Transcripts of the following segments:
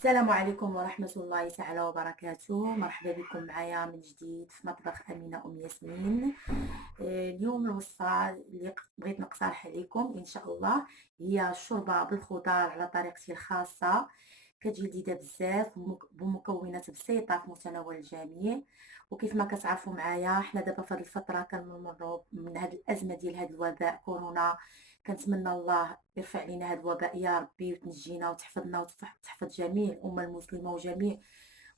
السلام عليكم ورحمة الله تعالى وبركاته. مرحبا بكم معايا من جديد في مطبخ أمينة أم ياسمين. اليوم الوصفة اللي بغيت نقترح عليكم إن شاء الله هي الشوربة بالخضار على طريقتي الخاصة. كتجي لذيذة بزاف بمكونات بسيطة في متناول الجميع. وكيف ما كتعرفوا معايا حنا دابا في هذه الفترة كنمروا من هذه الأزمة ديال هذا الوباء كورونا. كنتمنى الله يرفع علينا هذا الوباء يا ربي وتنجينا وتحفظنا وتحفظ جميع الأمة المسلمة وجميع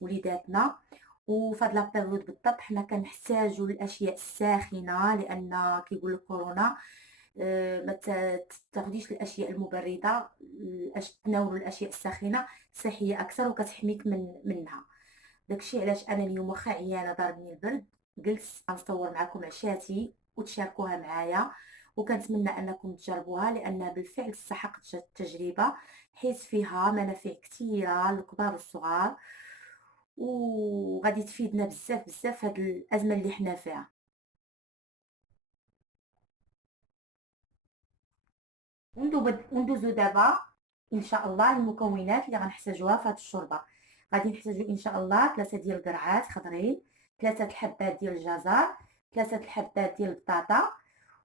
وليداتنا. وفي هاد لابيريود بالضبط حنا كنحتاجوا الاشياء الساخنه لان كيقول لك كورونا. ما تاخديش الاشياء المبرده، تناولوا الاشياء الساخنه صحيه اكثر وكتحميك منها. داكشي علاش انا اليوم واخا عيانه ضاربني البرد قلت غنصور معكم عشاتي وتشاركوها معايا. وكنتمنى انكم تجربوها لانها بالفعل تستحق التجربه، حيت فيها منافع كثيره للكبار والصغار، وغادي تفيدنا بزاف بزاف في هاد الازمه اللي حنا فيها. وندوزو دابا ان شاء الله المكونات اللي غنحتاجوها في هاد الشوربه. غادي نحتاجو ان شاء الله 3 ديال القرعات خضرين، 3 الحبات ديال الجزر، 3 الحبات ديال البطاطا،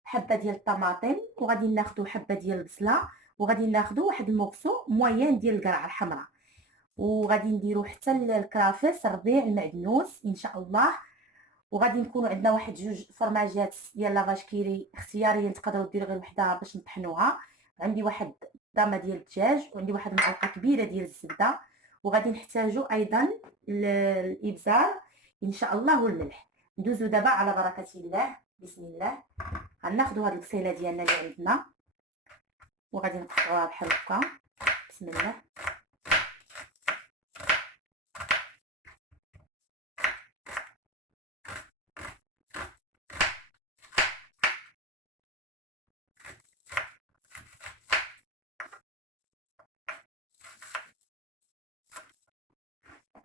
حبه ديال الطماطم، وغادي ناخذ حبه ديال البصله، وغادي ناخذ واحد المغصو موين ديال القرعه الحمراء، وغادي نديرو حتى الكرافس الربيع المعدنوس ان شاء الله. وغادي نكونوا عندنا واحد جوج فرماجات ديال لافاج كيري اختياريه، تقدروا ديروا غير وحده باش نطحنوها. عندي واحد ضامه ديال الدجاج، وعندي واحد المعلقه كبيره ديال الزبده. وغادي نحتاجوا ايضا الابزار ان شاء الله والملح. ندوزو دابا على بركه الله. بسم الله. غناخذوا هاد البصيله ديالنا اللي عندنا وغادي نقطعوها بحال هكا. بسم الله.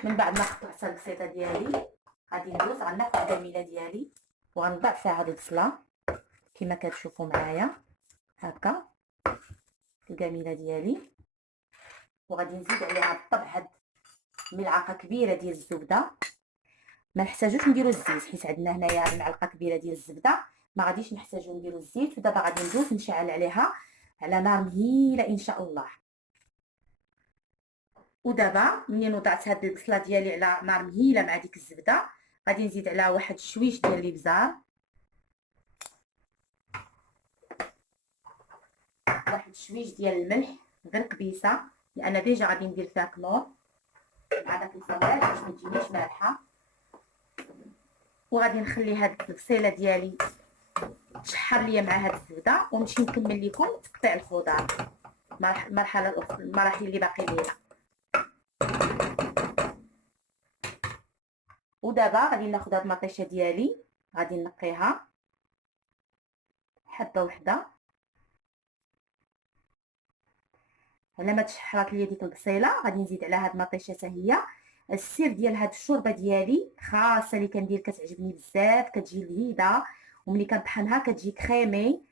من بعد ما قطعت البسيطه ديالي غادي ندوز غناخذ الجميله ديالي وغنضع فيها هاد البصله كما كتشوفوا معايا هكا الجميله ديالي. وغادي نزيد عليها بالطبع هاد ملعقه كبيره ديال الزبده. ما نحتاجوش نديرو الزيت حيت عندنا هنايا المعلقه كبيره ديال الزبده، ما غاديش نحتاجو نديرو الزيت. ودابا غادي ندوز نشعل عليها على نار مهيله ان شاء الله. ودابا منين وضعت هاد البصله ديالي على نار مهيله مع ديك الزبده غادي نزيد عليها واحد الشويش ديال الابزار، واحد الشويش ديال الملح غير قبيصه لان ديجا غادي ندير فيها كنور مع داك الفواكه باش ما تجينيش مالحه. وغادي نخلي هاد البصيله ديالي تشحر ليا مع هاد الزبده ونمشي نكمل لكم تقطيع الخضار المرحله الاخرى، المراحل اللي باقي لينا. ودابا غادي ناخذ هاد المطيشه ديالي غادي نقيها حبه وحده على ما تشحرات ليا ديك البصيله. غادي نزيد على هاد المطيشه حتى هي. السر ديال هاد الشوربه ديالي خاصه اللي كندير كتعجبني بزاف، كتجي لذيذه وملي كنطحنها كتجي كريمي،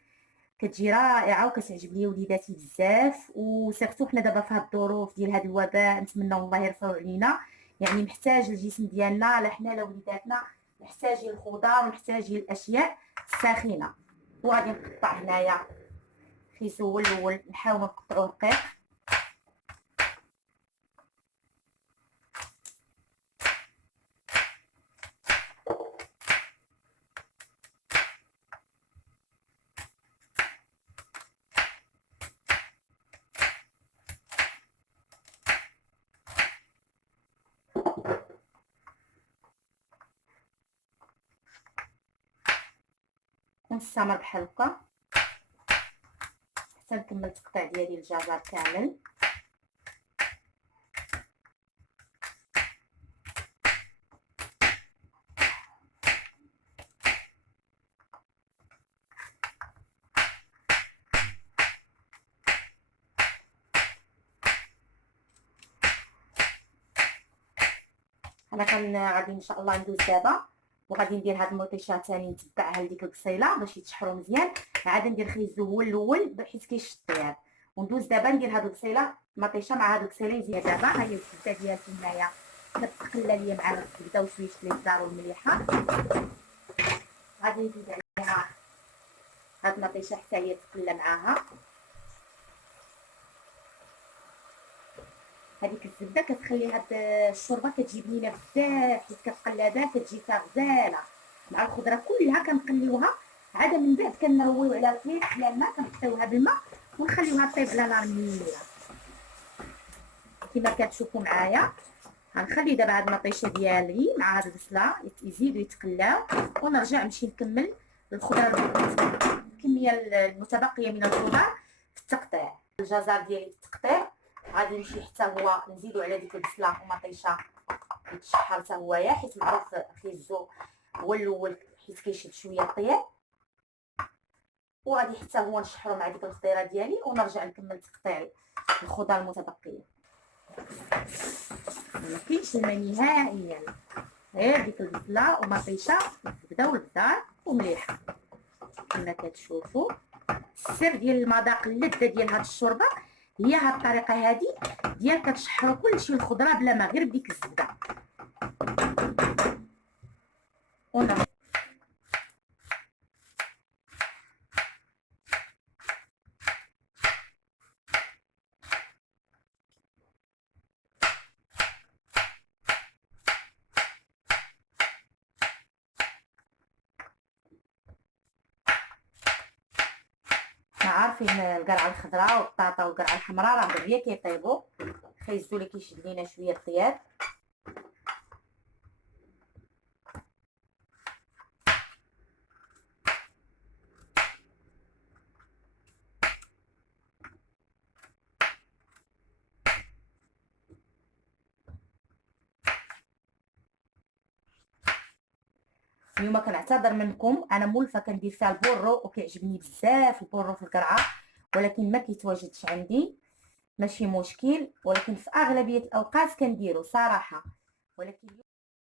كتجي رائعه وكتعجب ليا وليداتي بزاف. وسيرتو حنا دابا في هاد الظروف ديال هاد الوباء نتمنى الله يرفعو علينا، يعني محتاج الجسم ديالنا لا حنا لا وليداتنا محتاجين الخضار ومحتاجين الاشياء الساخنه. وغادي نقطع هنايا في سول الاول نحاول نقطعو رقيق. ونستمر بحال هكا حتى نكمل التقطيع ديالي الجزر كامل. انا غادي ان شاء الله ندوز دابا وغادي ندير هاد المطيشه ثاني نتبعها لديك البصيله باش يتشحروا مزيان، عاد ندير خيزو هو الاول حيت كيشط الطياب. وندوز دابا ندير هاد البصيله المطيشه مع هاد الكسيرين ديال دابا. ها هي الزبده ديالتي هنايا كتقلى ليا مع الزبده وشويه الابزار والمليحه. غادي نزيد عليها هاد المطيشه حتى هي تقلى معاها. هذيك الزبده كتخلي هاد الشوربه كتجي بنينه بزاف، حيت كتقلى داك كتجي فيها غزاله مع الخضره كلها. كنقليوها عاد من بعد كنرويو على الخيط على الماء، كنحطيوها بالماء ونخليوها طيب على نار مهيله كما كتشوفوا معايا. غنخلي دابا هاد المطيشه ديالي مع هاد البصله يزيدوا يتقلاو، ونرجع نمشي نكمل الخضره الكميه المتبقيه من الخضر في التقطيع. الجزر ديالي في التقطيع غادي نمشي حتى هو نزيدو على ديك البصله ومطيشه يتشحر حتى هويا، حيت معروف خيزو هو الاول حيت كيشد شويه الطياب. وغادي حتى هو نشحرو مع ديك الخضيره ديالي ونرجع نكمل تقطيع الخضر المتبقيه. مكاينش الماء نهائيا، غير ديك البصله ومطيشه والزبده والبزار ومليحه كما كتشوفوا. السر ديال المذاق اللذه ديال هاد الشوربه هي هاد الطريقه هادي ديال كتشحروا كلشي الخضره بلا ما، غير بديك الزبده. عارفين القرعه الخضراء والبطاطا والقرعه الحمراء راه دغيا كيطيبوا، خيزو لي كيشد لينا شويه الطياب. اليوم كنعتذر منكم، انا مولفه كندير فيها البورو وكيعجبني بزاف البورو في القرعه، ولكن ما كيتواجدش عندي، ماشي مشكل، ولكن في اغلبيه الاوقات كنديرو صراحه. ولكن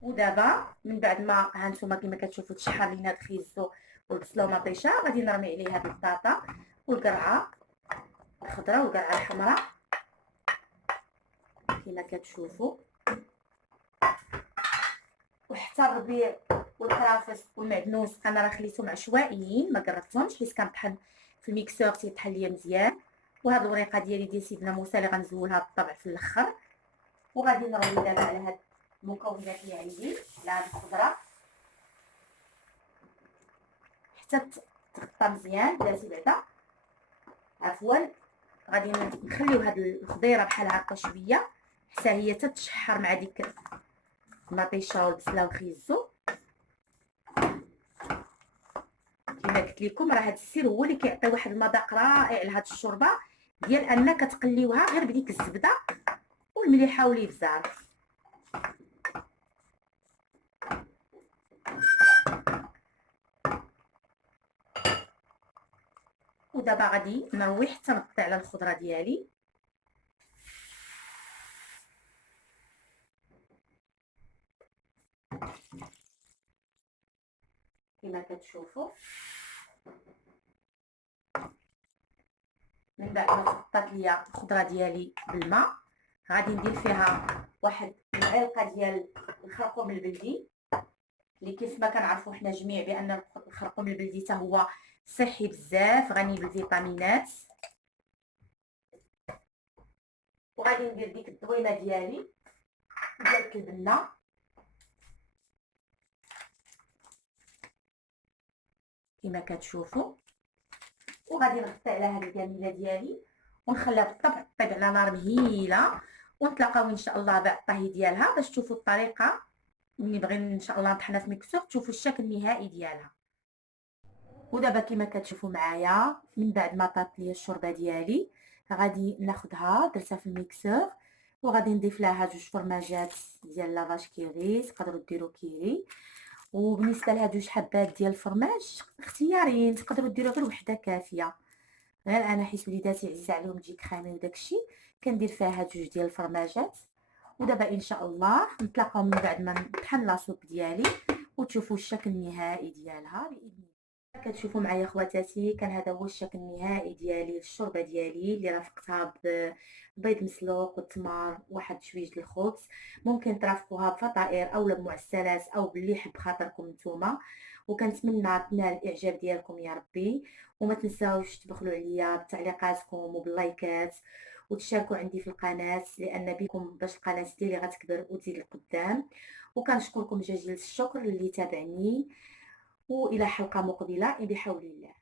ودابا من بعد ما هانتوما كما كتشوفوا تشحر لينا الخيزو والبصله ومطيشه، غادي نرمي عليه هاد البطاطا والقرعه الخضراء والقرعه الحمراء كما كتشوفوا. وحتى الربيع والكرافس والمعدنوس انا راه خليتهم عشوائيين ما قربتهمش، حيت كنطحن في الميكسور تيطحن ليا مزيان. وهاد الوريقه ديالي ديال سيدنا موسى اللي غنزولها بالطبع في الاخر. وغادي نروي دابا على هاد المكونات اللي عندي على هاد الخضره حتى تغطى مزيان بلاتي بعدا. عفوا غادي نخليو هاد الخضيره بحال هكا شويه حتى هي تتشحر مع ديك المطيشه والبصله والخيزو. كما قلت لكم راه هاد السر هو اللي كيعطي واحد المذاق رائع لهاد الشوربه، ديال انك تقليوها غير بديك الزبده والمليحه والابزار. ودابا غادي نروي حتى نقطع على الخضره ديالي. كما كتشوفوا من بعد ما غطات ليا الخضره ديالي بالماء، غادي ندير فيها واحد المعلقه ديال الخرقوم البلدي، اللي كيف ما كنعرفوا حنا جميع بان الخرقوم البلدي حتى هو صحي بزاف غني بالفيتامينات. وغادي ندير ديك الدوينه ديالي ديال البنه كما كتشوفوا. وغادي نغطي على هذه الجميله ديالي ونخليها بالطبع طيب على نار مهيله، ونتلاقاو ان شاء الله بعد الطهي ديالها باش تشوفوا الطريقه ملي بغي ان شاء الله نطحنها في ميكسور تشوفوا الشكل النهائي ديالها. ودابا كما كتشوفوا معايا من بعد ما طابت ليا الشوربه ديالي غادي ناخذها درتها في الميكسور، وغادي نضيف لها جوج فرماجات ديال لافاش كيري، تقدروا ديروا كيري. وبالنسبه لها جوج حبات ديال الفرماج اختياريين، تقدروا ديروا غير وحده كافيه، غير انا حيت وليداتي عزيز عليهم تجي كريمي وداكشي كندير فيها جوج ديال الفرماجات. ودابا ان شاء الله نتلاقاو من بعد ما نطحن لاصوب ديالي وتشوفوا الشكل النهائي ديالها باذن الله. كتشوفوا معايا خواتاتي، كان هذا هو الشكل النهائي ديالي للشوربه ديالي اللي رافقتها ببيض مسلوق والتمر وواحد شويه د الخبز. ممكن ترافقوها بفطائر اولا بمعسلات او باللي يحب خاطركم نتوما. وكنتمنى تنال الاعجاب ديالكم يا ربي. وما تنساوش تبخلوا عليا بتعليقاتكم وباللايكات، وتشاركوا عندي في القناه، لان بكم باش القناه ديالي غتكبر وتزيد لقدام. وكنشكركم جزيل الشكر اللي تابعني، وإلى حلقة مقبلة بحول الله.